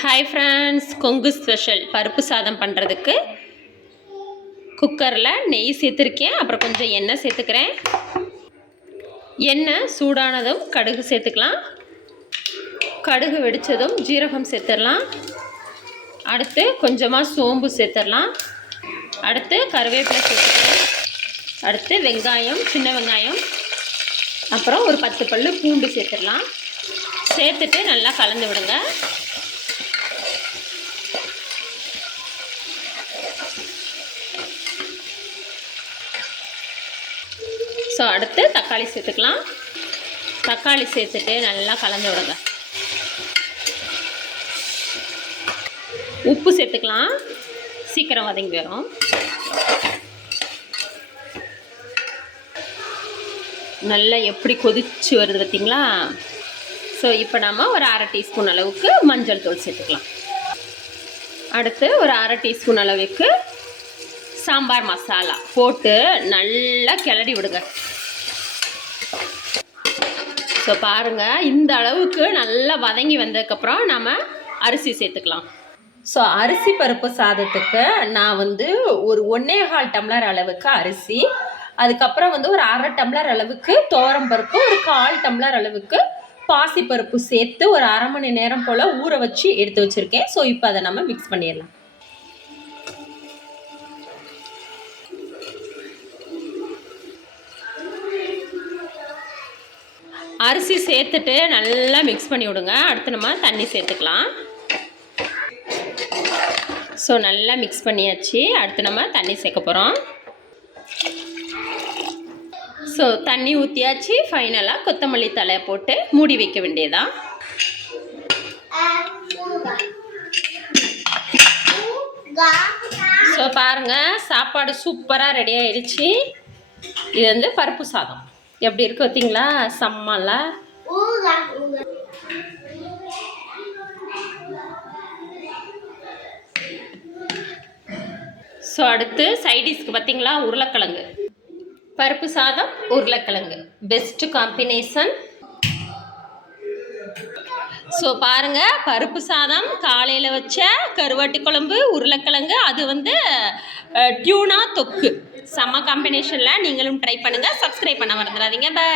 Hi friends, Kongu special பருப்பு சாதம் பண்ணுறதுக்கு குக்கரில் நெய் சேர்த்துருக்கேன். அப்புறம் கொஞ்சம் எண்ணெய் சேர்த்துக்கிறேன். எண்ணெய் சூடானதும் கடுகு சேர்த்துக்கலாம். கடுகு வெடித்ததும் ஜீரகம் சேர்த்துடலாம். அடுத்து கொஞ்சமாக சோம்பு சேர்த்துடலாம். அடுத்து கருவேப்பிலை சேர்த்துக்கிறேன். அடுத்து வெங்காயம், சின்ன வெங்காயம், அப்புறம் ஒரு 10 பல்லு பூண்டு சேர்த்துடலாம். சேர்த்துட்டு நல்லா கலந்து விடுங்க. ஸோ அடுத்து தக்காளி சேர்த்துக்கலாம். தக்காளி சேர்த்துட்டு நல்லா கலந்து விடுங்க. உப்பு சேர்த்துக்கலாம், சீக்கிரம் வதங்கி வரும். நல்லா எப்படி கொதிச்சு வருது பார்த்தீங்களா? ஸோ இப்போ நம்ம ஒரு 1/2 டீஸ்பூன் அளவுக்கு மஞ்சள் தூள் சேர்த்துக்கலாம். அடுத்து ஒரு 1/2 டீஸ்பூன் அளவுக்கு சாம்பார் மசாலா போட்டு நல்லா கிளறி விடுங்க. ஸோ பாருங்கள், இந்த அளவுக்கு நல்லா வதங்கி வந்ததுக்கப்புறம் நம்ம அரிசி சேர்த்துக்கலாம். ஸோ அரிசி பருப்பு சாதத்துக்கு நான் ஒரு 1.25 டம்ளர் அளவுக்கு அரிசி, அதுக்கப்புறம் ஒரு 1/2 டம்ளர் அளவுக்கு துவரம் பருப்பு, ஒரு 1/4 டம்ளர் அளவுக்கு பாசிப்பருப்பு சேர்த்து ஒரு 1/2 மணி நேரம் போல் ஊற வச்சு எடுத்து வச்சுருக்கேன். ஸோ இப்போ அதை நம்ம மிக்ஸ் பண்ணிடலாம். அரிசி சேர்த்துட்டு நல்லா மிக்ஸ் பண்ணி விடுங்க. அடுத்து நம்ம தண்ணி சேர்த்துக்கலாம். ஸோ நல்லா மிக்ஸ் பண்ணியாச்சு. அடுத்து நம்ம தண்ணி சேர்க்க போகிறோம். ஸோ தண்ணி ஊற்றியாச்சு. ஃபைனலாக கொத்தமல்லி தழை போட்டு மூடி வைக்க வேண்டியதான். ஸோ பாருங்கள், சாப்பாடு சூப்பராக ரெடி ஆயிடுச்சு. இது பருப்பு சாதம் எப்படி இருக்கு பார்த்தீங்களா? செம்மல. ஸோ அடுத்து சைடிஷ்க்கு பார்த்தீங்களா, உருளைக்கிழங்கு. பருப்பு சாதம் உருளைக்கிழங்கு பெஸ்ட்டு காம்பினேஷன். ஸோ பாருங்கள், பருப்பு சாதம், காலையில் வச்ச கருவாட்டு குழம்பு, உருளைக்கிழங்கு, அது டியூனா தொக்கு. செம்ம காம்பினேஷனில் நீங்களும் ட்ரை பண்ணுங்கள். சப்ஸ்கிரைப் பண்ண மறந்துடாதீங்க. பை.